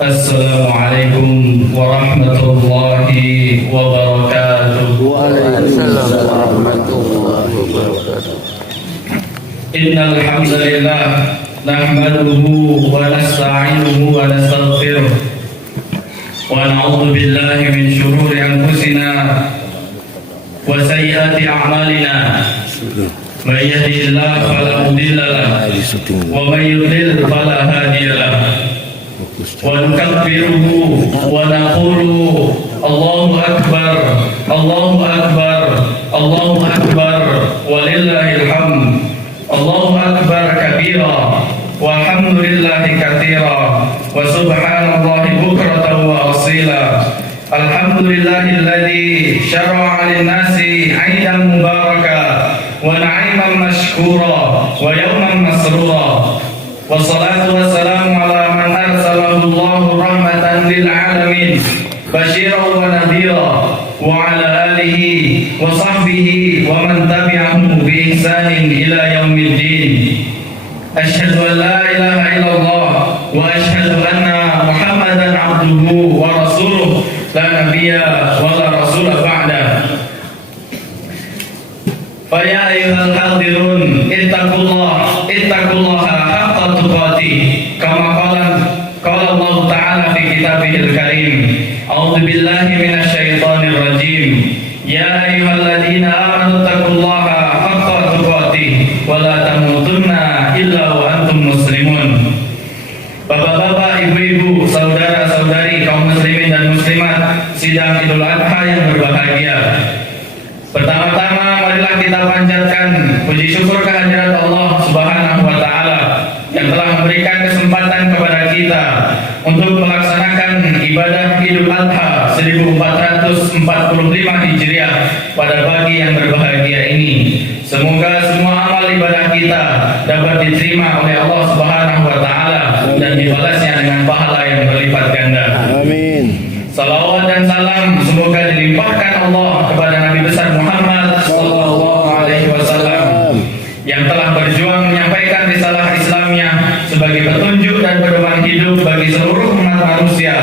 Assalamualaikum warahmatullahi wabarakatuh. Waalaikumsalam warahmatullahi wabarakatuh. Innal hamdalillah nahmaduhu wa nasta'inuhu wa nastaghfiruh wa na'udzu billahi min shururi anfusina wa sayyiati a'malina. May yahdihillahu fala mudilla lahu wa may yudlil fala hadiya lahu. Wa nukabbiruhu wa naqulu Allahu akbar, Allahu akbar, Allahu akbar, walillahil hamd. Allahu akbar kabira, walhamdulillahi katsira, wa subhanallahi bukratan wa asila. Alhamdulillahilladzi syara'a lin-nasi 'aidan mubaraka wa na'iman mashkura wa yawman masrura. Wassalatu wassalamu ala man arsalahu Allahu rahmatan lil alamin basyiran wa nadhira wa ala alihi wa sahbihi wa man tabi'ahum bi ihsanin ila yaumiddin. Asyhadu an la ilaha illallah wa asyhadu anna Muhammadan abduhu wa rasuluh la nabiyya wa la rasula ba'da. Fa ya ayyuhal hadirun ittaqullaha haqqa tuqatih kama qala Allah ta'ala fi kitabihil karim. A'udzu billahi minasy syaithanir rajim. Ya ayyuhalladzina amanu taqullaha haqqa tuqatih wa la tamutunna illa wa antum muslimun. Bapak-bapak, ibu-ibu, saudara-saudari kaum muslimin dan muslimat sidang Idul Adha yang berbahagia. Pertama-tama marilah kita panjatkan puji syukur kehadirat Allah Subhanahu wa taala yang telah memberikan kesempatan kepada kita untuk melaksanakan ibadah Idul Adha 1445 Hijriah pada pagi yang berbahagia ini. Semoga semua amal ibadah kita dapat diterima oleh Allah Subhanahu wa taala dan dibalasnya dengan pahala yang berlipat ganda. Amin. Salawat dan salam semoga dilimpahkan Allah kepada Nabi besar Muhammad sallallahu alaihi wasallam yang telah berjuang menyampaikan risalah Islamnya sebagai petunjuk dan pedoman hidup bagi seluruh umat manusia.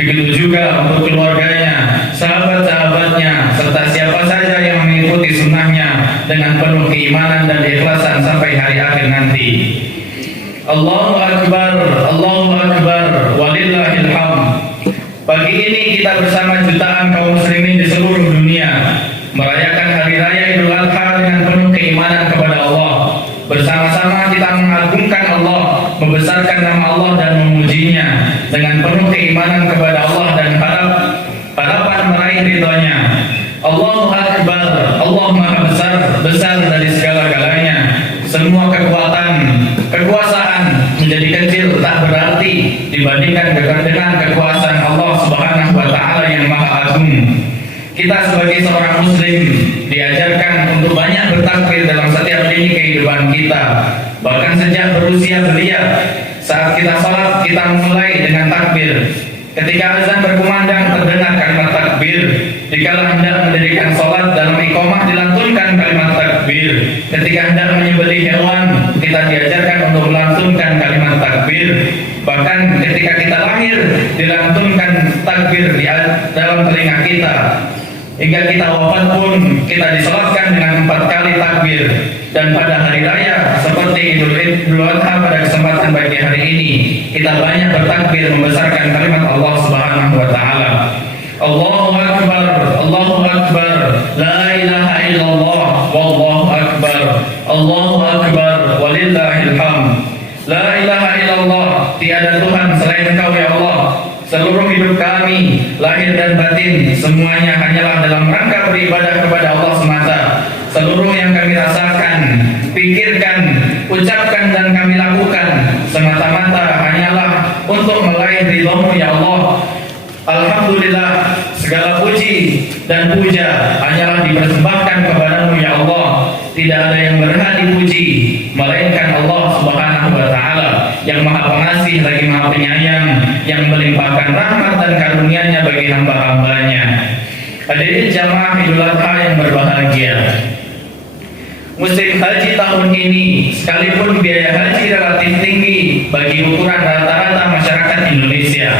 Begitu juga untuk keluarganya, sahabat-sahabatnya, serta siapa saja yang mengikuti sunnahnya dengan penuh keimanan dan keikhlasan sampai hari akhir nanti. Allahu akbar, Allahu akbar, walillahil hamd. Pagi ini kita bersama jutaan kaum muslimin di seluruh dunia merayakan hari raya Idul Adha dengan penuh keimanan kepada Allah. Bersama-sama kita mengagungkan Allah, membesarkan nama Allah dan memujinya dengan penuh keimanan kepada Allah dan harapan meraih ridhonya. Allahu akbar, Allah maha besar, besar dari segala-galanya. Semua kekuasaan menjadi kecil, tak berarti dibandingkan dengan kekuasaan Allah Subhanahu wa taala yang maha agung. Kita sebagai seorang muslim diajarkan untuk banyak bertakbir dalam setiap lini kehidupan kita. Bahkan sejak berusia belia, saat kita salat kita mulai dengan takbir. Ketika azan berkumandang terdengar kalimat takbir. Dikala hendak mendirikan salat dalam iqamah dilantunkan kalimat takbir. Ketika hendak menyembelih hewan kita diajarkan untuk melantunkan kalimat takbir. Bahkan ketika kita lahir dilantunkan takbir di dalam telinga kita. Hingga kita wafat pun kita disolatkan dengan 4 kali takbir. Dan pada hari raya seperti Idul Adha pada kesempatan pagi hari ini kita banyak bertakbir membesarkan kalimat Allah Subhanahu wa taala. Allahu akbar, Allahu akbar, la ilaha illallah, wallahu akbar, Allahu akbar, walillahil hamd. La ilaha illallah, tiada Tuhan selain Engkau ya Allah. Seluruh hidup kami, lahir dan batin, semuanya hanyalah dalam rangka beribadah kepada Allah semata. Seluruh yang kami rasakan, pikirkan, ucapkan dan kami lakukan semata-mata hanyalah untuk meraih ridho-Mu ya Allah. Alhamdulillah, segala puji dan puja hanyalah dipersembahkan kepada-Mu ya Allah. Tidak ada yang berhak dipuji melainkan Allah Subhanahu wa taala yang Maha Pengasih lagi Maha Penyayang, yang melimpahkan rahmat dan karunia-Nya bagi hamba-hambanya. Hadirin jamaah Idul Adha yang berbahagia. Musim haji tahun ini, sekalipun biaya haji relatif tinggi bagi ukuran rata-rata masyarakat Indonesia.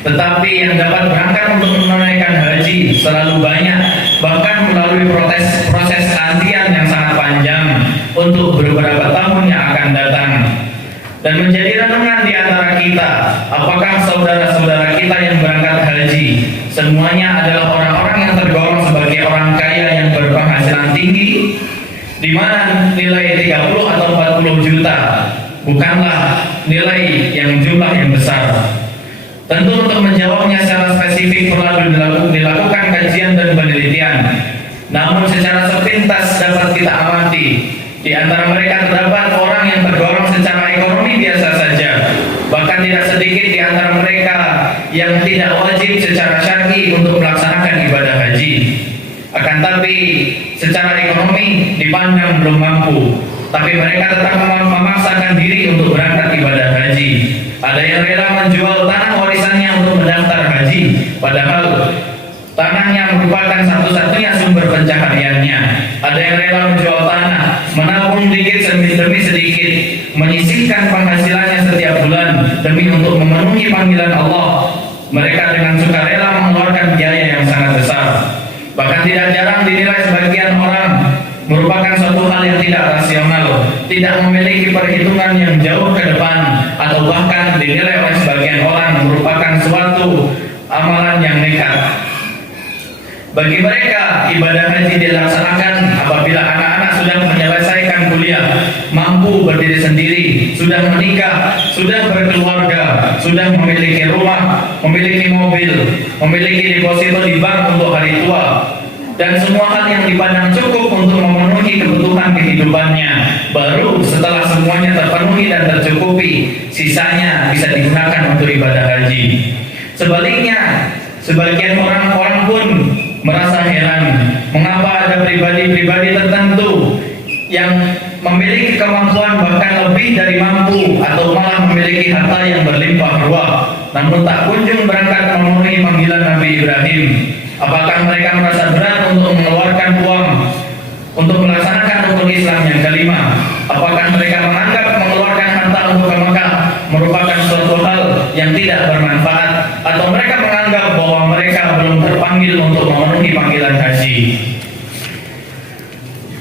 Tetapi yang dapat berangkat untuk menunaikan haji selalu banyak, bahkan melalui proses antrian yang sangat panjang untuk beberapa tahun yang akan datang. Dan menjadi renungan di antara kita, apakah saudara-saudara kita yang berangkat haji semuanya adalah orang-orang yang tergolong sebagai orang kaya yang berpenghasilan tinggi, di mana nilai 30 atau 40 juta bukanlah nilai yang jumlah yang besar. Tentu untuk menjawabnya secara spesifik perlu dilakukan kajian dan penelitian. Namun secara sepintas dapat kita amati, di antara mereka terdapat orang yang tergolong secara ekonomi biasa saja. Bahkan tidak sedikit di antara mereka yang tidak wajib secara syar'i untuk melaksanakan ibadah haji. Akan tapi secara ekonomi dipandang belum mampu, tapi mereka tetap memaksakan diri untuk berangkat ibadah haji. Ada yang rela menjual tanah warisannya untuk mendaftar haji, padahal tanahnya merupakan satu-satunya sumber pencahariannya. Ada yang rela menjual tanah, menabung sedikit demi sedikit, menyisihkan penghasilannya setiap bulan demi untuk memenuhi panggilan Allah. Mereka dengan sukarela mengeluarkan biaya yang sangat besar. Bahkan tidak jarang dinilai sebagian orang merupakan suatu hal yang tidak rasional, tidak memiliki perhitungan yang jauh ke depan, atau bahkan dinilai oleh sebagian orang merupakan suatu amalan yang nekat. Bagi mereka, ibadah haji dilaksanakan apabila anak-anak sudah menyelesaikan kuliah, mampu berdiri sendiri, sudah menikah, sudah berkeluarga, sudah memiliki rumah, memiliki mobil, memiliki deposito di bank untuk hari tua, dan semua hal yang dipandang cukup untuk memenuhi kebutuhan kehidupannya. Baru setelah semuanya terpenuhi dan tercukupi, sisanya bisa digunakan untuk ibadah haji. Sebaliknya, sebagian orang pun merasa heran mengapa ada pribadi-pribadi tertentu yang memiliki kemampuan bahkan lebih dari mampu, atau malah memiliki harta yang berlimpah ruah, namun tak kunjung berangkat memenuhi panggilan Nabi Ibrahim. Apakah mereka merasa berat untuk mengeluarkan uang untuk melaksanakan rukun Islam yang kelima? Apakah mereka menganggap mengeluarkan harta untuk ke Mekah merupakan suatu hal yang tidak bermanfaat? Atau mereka menganggap bahwa mereka belum terpanggil untuk memenuhi panggilan haji?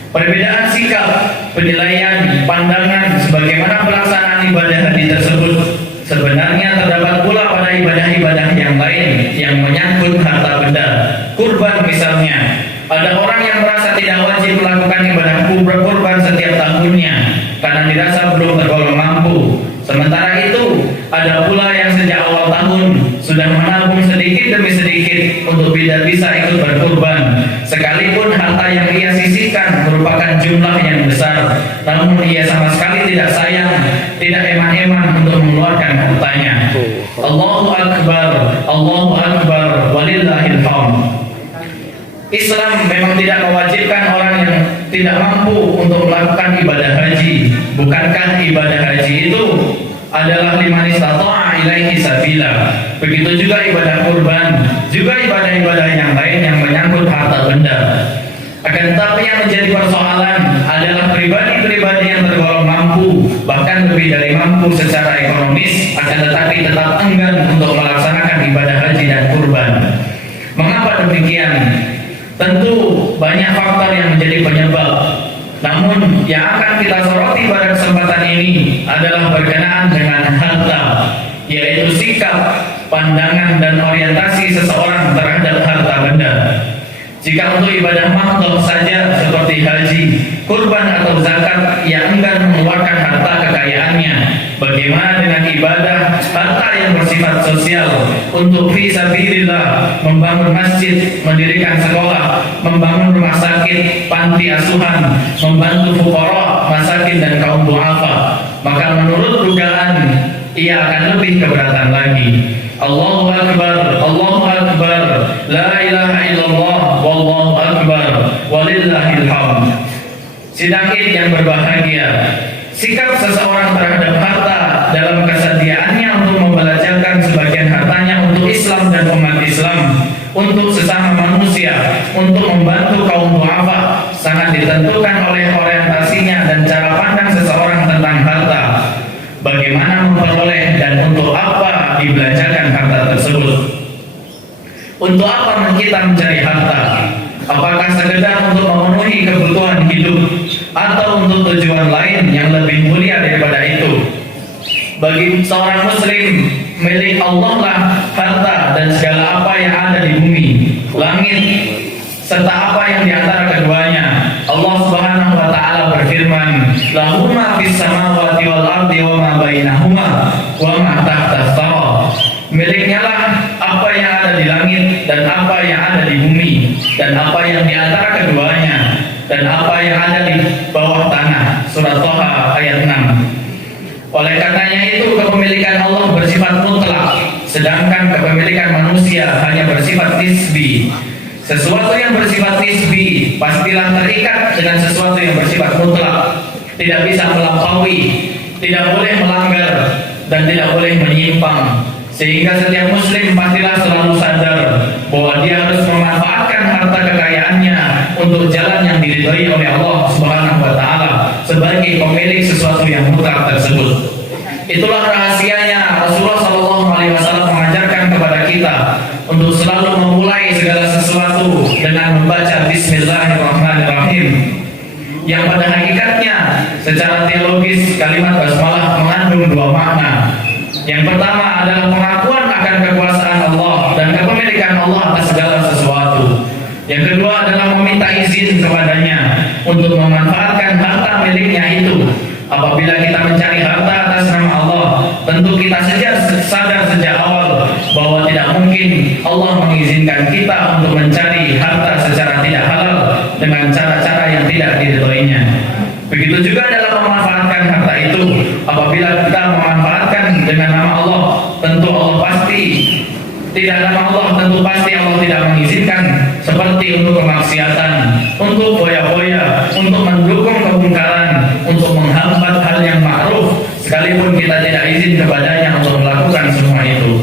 Perbedaan sikap, penilaian, pandangan sebagaimana pelaksanaan ibadah haji tersebut sebenarnya terdapat pula pada ibadah-ibadah yang lain yang menyangkut harta benda. Kurban misalnya, ada orang yang merasa tidak wajib melakukan ibadah kurban setiap tahunnya karena dirasa belum tergolong mampu. Sementara itu, ada pula yang sejak awal tahun sudah menabung sedikit demi sedikit untuk tidak bisa ikut berkurban, sekalipun harta yang ia sisihkan merupakan jumlah yang besar, namun ia sama sekali tidak sayang, tidak eman-eman untuk mengeluarkan hartanya. Allahu Akbar, walillahil hamd. Islam memang tidak mewajibkan orang yang tidak mampu untuk melakukan ibadah haji. Bukankah ibadah haji itu adalah liman istata'a ilaihi sabila? Begitu juga ibadah kurban, juga ibadah-ibadah yang lain yang menyangkut harta benda. Akan tetapi yang menjadi persoalan adalah pribadi-pribadi yang tergolong mampu, bahkan lebih dari mampu secara ekonomis, akan tetapi tetap enggan untuk melaksanakan ibadah haji dan kurban. Mengapa demikian? Tentu banyak faktor yang menjadi penyebab. Namun yang akan kita soroti pada kesempatan ini adalah berkenaan dengan harta, yaitu sikap, pandangan, dan orientasi seseorang terhadap harta benda. Jika untuk ibadah makhluk saja seperti haji, kurban atau zakat, ia enggan mengeluarkan harta kekayaannya, bagaimana dengan ibadah harta yang bersifat sosial untuk fi sabilillah, membangun masjid, mendirikan sekolah, membangun rumah sakit, panti asuhan, membantu fuqara, masakin, dan kaum du'afa? Maka menurut dugaan ia akan lebih keberatan lagi. Allahu Akbar, la ilaha illallah, wallahu akbar, walillahil hamd. Sidang Id yang berbahagia, sikap seseorang terhadap harta dalam kesediaannya untuk membelanjakan sebagian hartanya untuk Islam dan umat Islam, untuk sesama manusia, untuk membantu kaum du'afa, sangat ditentukan oleh orientasinya dan cara pandang seseorang tentang harta. Bagaimana memperoleh dan untuk apa dibelanjakan harta tersebut. Untuk apa kita mencari harta? Apakah sekedar untuk memenuhi kebutuhan hidup atau untuk tujuan lain yang lebih mulia daripada itu? Bagi seorang muslim, milik Allah lah harta dan segala apa yang ada di bumi, langit, serta apa yang di antara keduanya. Allah Subhanahu wa taala berfirman, "Lahu ma fis samawati wal ardi wa ma bainahuma wa ma tahta tsara." Miliknya lah apa yang ada di langit dan apa yang ada di bumi dan apa yang di antara keduanya dan apa yang ada di bawah tanah. Surat Thaha ayat 6. Oleh karenanya itu kepemilikan Allah bersifat mutlak, sedangkan kepemilikan manusia hanya bersifat nisbi. Sesuatu yang bersifat nisbi pastilah terikat dengan sesuatu yang bersifat mutlak, tidak bisa melampaui, tidak boleh melanggar dan tidak boleh menyimpang. Sehingga setiap muslim pastilah selalu sadar bahwa dia harus memanfaatkan harta kekayaannya untuk jalan yang diridhai oleh Allah Subhanahu wa taala sebagai pemilik sesuatu yang mutlak tersebut. Itulah rahasianya Rasulullah SAW mengajarkan kepada kita untuk selalu memulai segala sesuatu dengan membaca Bismillahirrahmanirrahim, yang pada hakikatnya secara teologis kalimat basmalah mengandung dua makna. Yang pertama adalah pengakuan akan kekuasaan Allah dan kepemilikan Allah atas segala sesuatu. Yang kedua adalah meminta izin kepadanya untuk memanfaatkan harta miliknya itu. Apabila kita mencari harta atas nama Allah, tentu kita sadar sejak awal bahwa tidak mungkin Allah mengizinkan kita untuk mencari harta secara tidak halal dengan cara-cara yang tidak diridhoinya. Begitu juga dalam memanfaatkan harta itu. Apabila kita memanfaatkan dengan nama Allah, tentu Allah pasti tidak mengizinkan, seperti untuk kemaksiatan, untuk boya-boya, untuk mendukung kemungkaran, untuk menghambat hal yang ma'ruf, sekalipun kita tidak izin kepadanya untuk melakukan semua itu.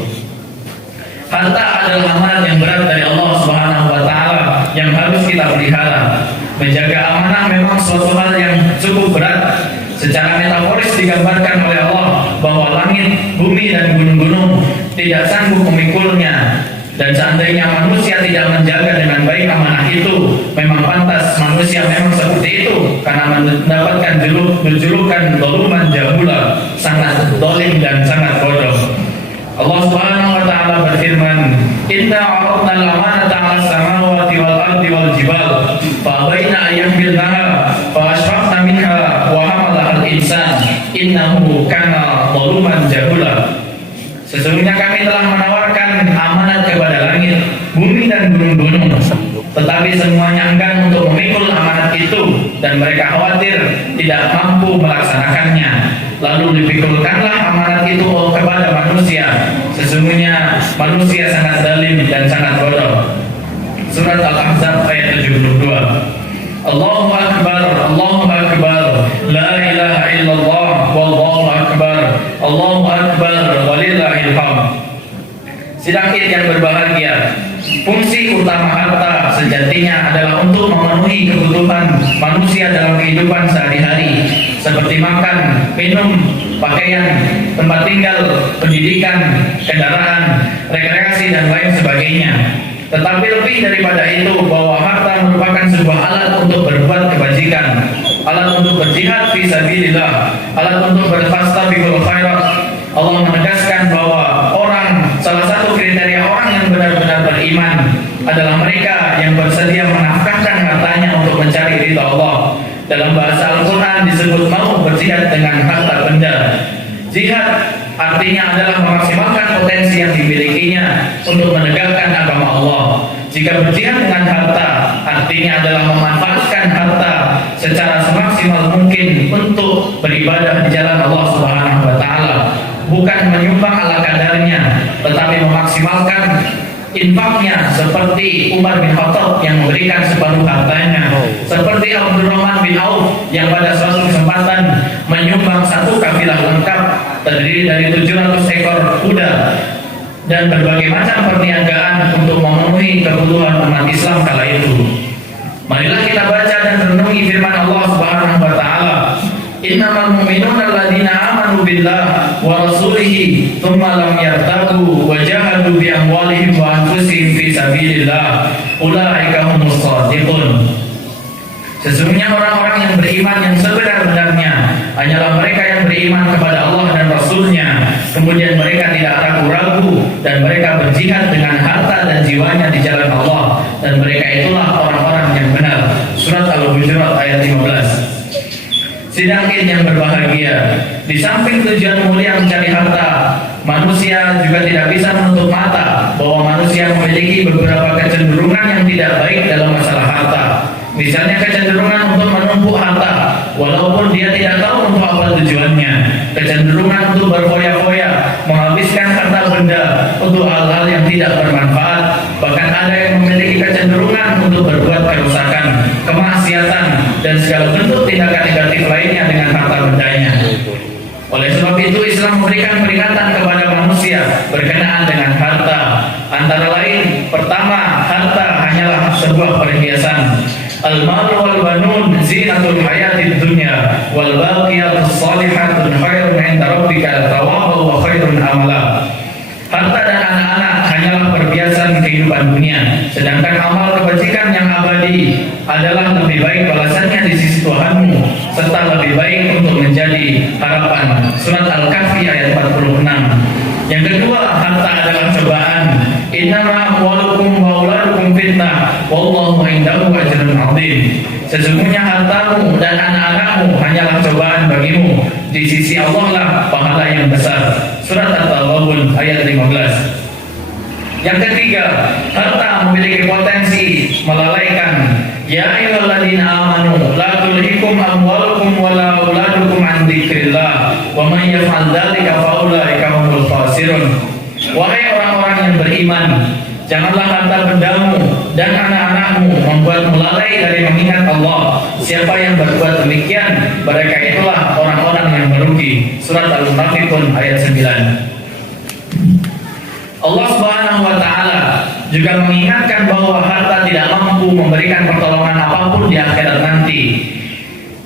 Harta adalah amanat yang berat dari Allah Subhanahu wa taala yang harus kita pelihara. Menjaga amanah memang suatu hal yang cukup berat. Secara metaforis digambarkan oleh Allah bahwa langit, bumi dan gunung-gunung tidak sanggup memikulnya. Dan seandainya manusia tidak menjaga dengan baik amanah itu, memang pantas manusia memang seperti itu, karena mendapatkan julukan zaluman jahula, sangat zalim dan sangat bodoh. Allah Subhanahu wa taala berfirman, "Inna 'aradna al-amanata 'ala as-samawati wal ardi wal jibal, fa abaina an yahmilnaha, fa ashfaqna minha wa hamalaha al-insan, innahu kana zaluman jahula." Sesungguhnya kami telah menawarkan amanat kepada langit, bumi dan gunung-gunung, tetapi semuanya enggan untuk memikul amanat itu dan mereka khawatir tidak mampu melaksanakannya. Lalu dipikulkanlah amanat itu kepada manusia. Sesungguhnya manusia sangat zalim dan sangat bodoh. Surat Al-Ahzab ayat 72. Allahu Akbar, Allahu Akbar, la ilaha illallah, wallahu akbar, Allahu Akbar, walillahil hamd. Sidang id yang berbahagia, fungsi utama harta sejatinya adalah untuk memenuhi kebutuhan manusia dalam kehidupan sehari-hari, seperti makan, minum, pakaian, tempat tinggal, pendidikan, kendaraan, rekreasi dan lain sebagainya. Tetapi lebih daripada itu, bahwa harta merupakan sebuah alat untuk berbuat kebajikan, alat untuk berjihad fi sabilillah, alat untuk berfastabiqul khairat. Allah menegaskan bahwa salah satu kriteria orang yang benar-benar beriman adalah mereka yang bersedia menafkahkan hartanya untuk mencari ridha Allah. Dalam bahasa Al-Quran disebut mau berjihad dengan harta benda. Jihad artinya adalah memaksimalkan potensi yang dimilikinya untuk menegakkan agama Allah. Jika berjihad dengan harta artinya adalah memanfaatkan harta secara semaksimal mungkin untuk beribadah di jalan Allah Subhanahu wa taala, bukan menyumbang ala kadarnya, tetapi memaksimalkan infaknya, seperti Umar bin Khattab yang memberikan separuh hartanya, seperti Abdurrahman bin Auf yang pada suatu kesempatan menyumbang satu kafilah lengkap terdiri dari 700 ekor kuda dan berbagai macam perniagaan untuk memenuhi kebutuhan umat Islam kala itu. Marilah kita baca dan renungi firman Allah Subhanahu wa taala. Innamal mu'minuna alladziina aamanu billahi wa rasulihi tsumma lam yartabu wa jahadu bi amwalihim wa anfusihim fi sabilillah ulaika humus shadiqun. Sesungguhnya orang-orang yang beriman yang sebenar-benarnya hanyalah mereka yang beriman kepada Allah dan Rasul-Nya, kemudian mereka tidak ragu-ragu dan mereka berjihad dengan harta dan jiwanya di jalan Allah, dan mereka itulah orang-orang yang benar. Surat Al-Hujurat ayat 15. Sidangin yang berbahagia, di samping tujuan mulia mencari harta, manusia juga tidak bisa menutup mata bahwa manusia memiliki beberapa kecenderungan yang tidak baik dalam masalah harta. Misalnya kecenderungan untuk menumpuk harta walaupun dia tidak tahu untuk apa tujuannya, kecenderungan untuk berfoya-foya, menghabiskan harta benda untuk hal-hal yang tidak bermanfaat. Bahkan ada yang memiliki kecenderungan untuk berbuat kerusakan, kemaksiatan, dan segala bentuk tindakan negatif lainnya dengan harta bendanya. Oleh sebab itu Islam memberikan peringatan kepada manusia berkenaan dengan harta. Antara lain, pertama, harta hanyalah sebuah perhiasan. Al-malu wal banun zinatul hayatid dunya wal baqiyatus shalihatun khairun 'inda rabbika thawaban wa khairun amala. Harta dan anak-anak hanyalah perhiasan kehidupan dunia, sedangkan amal kebajikan yang abadi adalah lebih baik balasannya di sisi Tuhanmu, serta lebih baik untuk menjadi harapan. Surat Al-Kahfi ayat 46. Yang kedua, harta adalah cobaan. Innama amwalukum wa auladukum fitnah wallahu indahu ajrun 'adzim. Sesungguhnya hartamu dan anak-anakmu hanyalah cobaan bagimu, di sisi Allah lah pahala yang besar. Surat At-Taghabun ayat 15. Yang ketiga, harta memiliki potensi melalaikan. Ya ayyuhalladzina amanu la tulhikum amwalukum wala auladukum an dzikrillah wa man yaf'al dzalika fa ulaika humul khasirun. Wahai orang-orang yang beriman, janganlah harta bendamu dan anak-anakmu membuatmu lalai dari mengingat Allah. Siapa yang berbuat demikian, mereka itulah orang-orang yang merugi. Surat Al-Munafiqun ayat 9. Allah Subhanahu wa taala juga mengingatkan bahwa harta tidak mampu memberikan pertolongan apapun di akhirat nanti.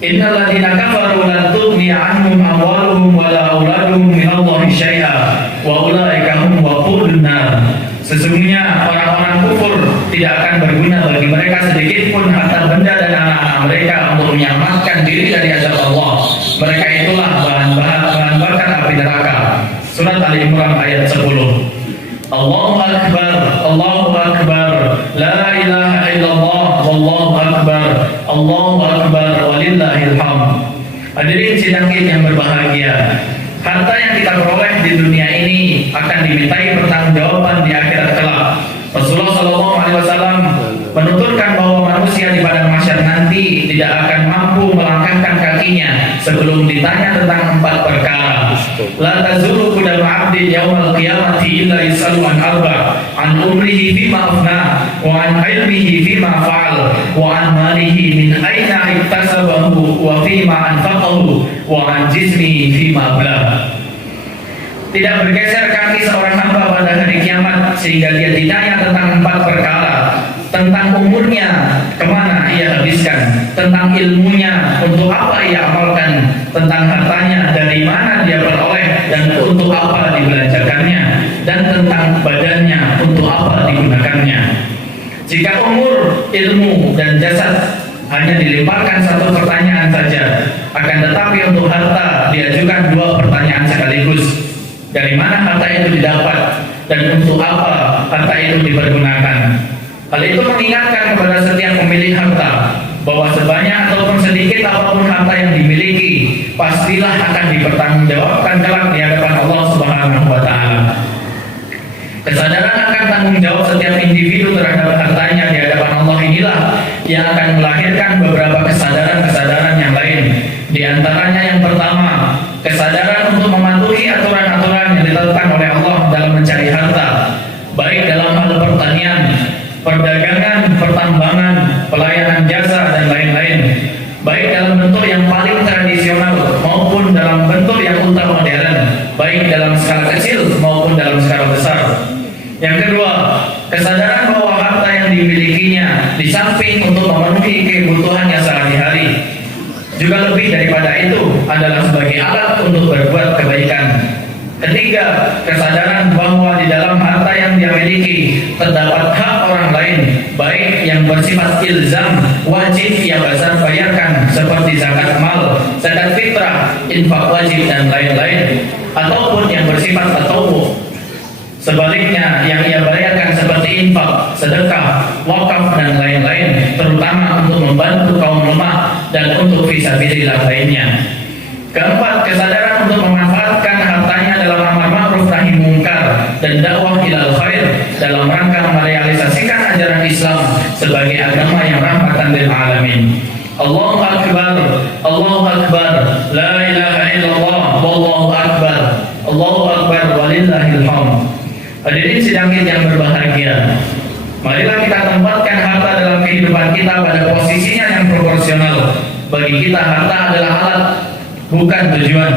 Innal ladzina kafaru lan tughni 'anhum amwaluhum wala auladuhum minallahi syai'a wa ulaika hum waqudun nar. Sesungguhnya orang-orang kufur tidak akan berguna bagi mereka sedikit pun harta benda dan anak-anak mereka untuk menyelamatkan diri dari azab Allah. Mereka itulah bahan bakar api neraka. Surat Ali Imran ayat 10. Allahu Akbar, Allahu Akbar, La ilaha illallah, Wallahu Akbar, Allahu Akbar, walillahil hamd. Hadirin sidangin yang berbahagia, harta yang kita peroleh di dunia ini akan dimintai pertanggungjawaban di akhirat kelak. Rasulullah SAW menuturkan bahwa manusia di padang mahsyar nanti tidak akan mampu melangkahkan kakinya sebelum ditanya tentang 4 perkara. La tazulu qadama 'abdin yaumal qiyamati illa yus'alu an arba', an umrihi fima afna, wa an ilmihi fima fa'al, wa an malihi min aina iktasabahu wa fima anfaqahu, wa an jismihi fima bala. Tidak bergeser kaki seorang hamba pada hari kiamat sehingga dia ditanya tentang 4 perkara. Tentang umurnya, kemana ia habiskan, tentang ilmunya, untuk apa ia amalkan, tentang hartanya, dari mana dia peroleh dan untuk apa dibelanjakannya, dan tentang badannya, untuk apa digunakannya. Jika umur, ilmu, dan jasad hanya dilemparkan 1 pertanyaan saja, akan tetapi untuk harta diajukan 2 pertanyaan sekaligus. Dari mana harta itu didapat dan untuk apa harta itu dipergunakan? Hal itu mengingatkan kepada setiap pemilik harta bahwa sebanyak ataupun sedikit apapun harta yang dimiliki pastilah akan dipertanggungjawabkan kelak di hadapan Allah Subhanahu wa taala. Kesadaran akan tanggung jawab setiap individu terhadap hartanya di hadapan Allah inilah yang akan melahirkan beberapa kesadaran-kesadaran yang lain. Di antaranya yang pertama, kesadaran untuk mematuhi aturan-aturan yang ditetapkan oleh Allah dalam mencari harta, baik dalam hal pertanian, perdagangan, pertambangan, pelayanan jasa, dan lain-lain, baik dalam bentuk yang paling tradisional maupun dalam bentuk yang ultra modern, baik dalam skala kecil maupun dalam skala besar. Yang kedua, kesadaran bahwa harta yang dimilikinya di samping untuk memenuhi kebutuhannya sehari-hari, juga lebih daripada itu adalah sebagai alat untuk berbuat kebaikan. Ketiga, kesadaran bahwa di dalam harta yang dia miliki terdapat hak orang lain, baik yang bersifat ilzam, wajib ia bayarkan seperti zakat mal, zakat fitrah, infak wajib dan lain-lain, ataupun yang bersifat tatawwu. Sebaliknya, yang ia bayarkan seperti infak, sedekah, wakaf dan lain-lain, terutama untuk membantu kaum lemah dan untuk fisabilillah lainnya. Keempat, kesadaran untuk memanfaatkan hartanya dalam amar ma'ruf nahi mungkar dan dakwah ilal khair dalam rangka merealisasikan ajaran Islam sebagai agama yang rahmatan lil alamin. Allahu akbar, Allahu akbar, la ilaha illallah, wallahu akbar, Allahu akbar, walillahil hamd. Hadirin sidang yang berbahagia, marilah kita tempatkan harta dalam kehidupan kita pada posisinya yang proporsional. Bagi kita harta adalah alat, bukan tujuan.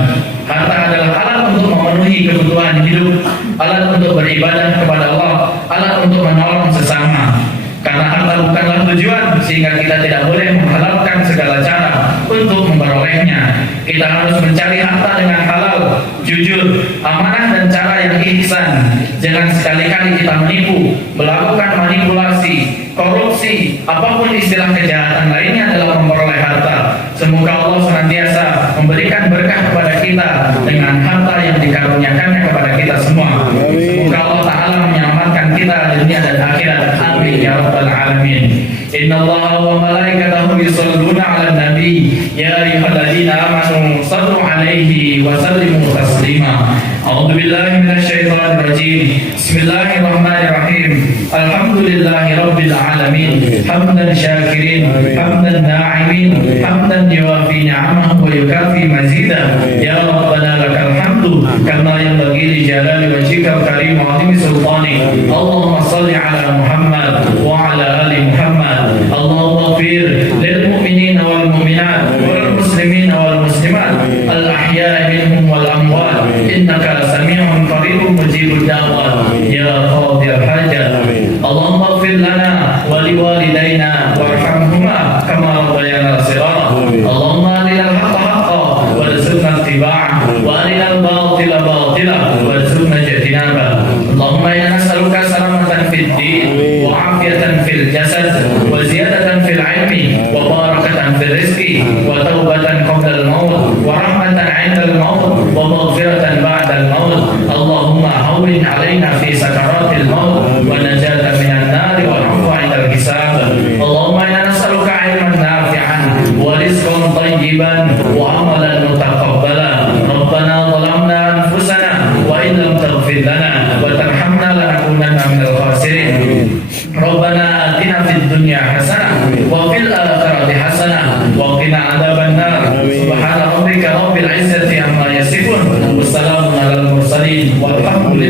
Harta adalah alat untuk memenuhi kebutuhan hidup, alat untuk beribadah kepada Allah, alat untuk menolong sesama. Karena harta bukanlah tujuan, sehingga kita tidak boleh menghalalkan segala cara untuk memperolehnya. Kita harus mencari harta dengan halal, jujur, amanah dan cara yang ihsan. Jangan sekali-kali kita menipu, melakukan manipulasi, korupsi, apapun istilah kejahatan lainnya dalam memperoleh harta. Semoga Allah senantiasa memberikan berkah kepada kita dengan harta yang dikaruniakannya kepada kita semua. Semoga Allah Ta'ala menyelamatkan kita di dunia dan akhirat. Amin ya rabbal alamin. Inna Allah wa malaikatahu yusalluna ala nabi ya ayyuhalladzina amanu sallu alaihi wa sallimu taslima. A'udzu billahi minasyaitonir rajim. Bismillahirrahmanirrahim. Alhamdulillahi rabbil alamin. Hamdan syakirin, hamdan na'imin, hamdan yuwafi ni'amahu wa yukafi mazidah. Ya rabbana lakal hamdu kama yanbaghi li jalali wajhika karim wa 'azimi sultanik. Allahumma shalli ala Muhammad wa ala ali Muhammad. Allahumma ighfir lil mu'minina wal mu'minat wal muslimina wal muslimat al ahya'i minhum wal amwat innaka sami'un qaribun mujibud da'wat ya qadhil hajat. Allahumma ighfir lana wa liwalidayna warhamhuma kama rabbayana shighara. Allahumma arinal haqqa haqqan warzuqna ittiba'ah wa arinal batila batila warzuqna ijtinabah. Allahumma inna nas'aluka salamatan fid din wa afiyatan fil jasad wa ziyadatan fil ilmi wa barakatan fil rizqi wa taubatan qabla al maut wa rahmatan 'inda al maut wa maghfiratan ba'da al maut. Allahumma hawwin 'alaina fi sakaratil maut wa najatan minan nar wa 'afwa 'inda al hisab. Allahumma inna nas'aluka 'ilman nafi'an wa rizqan tayyiban wa amalan mutaqabbalan. Rabbana zalamna anfusana wa in lam taghfir lana wa tarhamna lanakunanna minal khasirin. Rabbana atina fid dunya hasanah wa fil akhirati hasanah wa qina adzabannar. Subhana rabbika rabbil izzati amma yasifun. Wassalamu alal mursalin walhamdulillah.